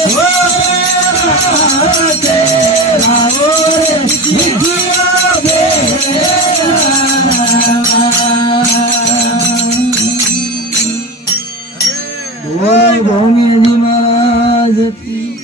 Oh, Bhumi Adima Jati.